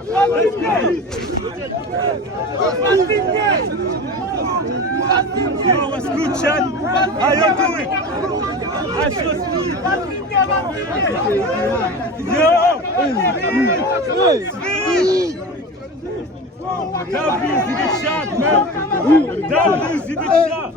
Yo, what's good, Chad? How you doing? Nice to see you. Yo! W's in the shot, man. W's in the shot.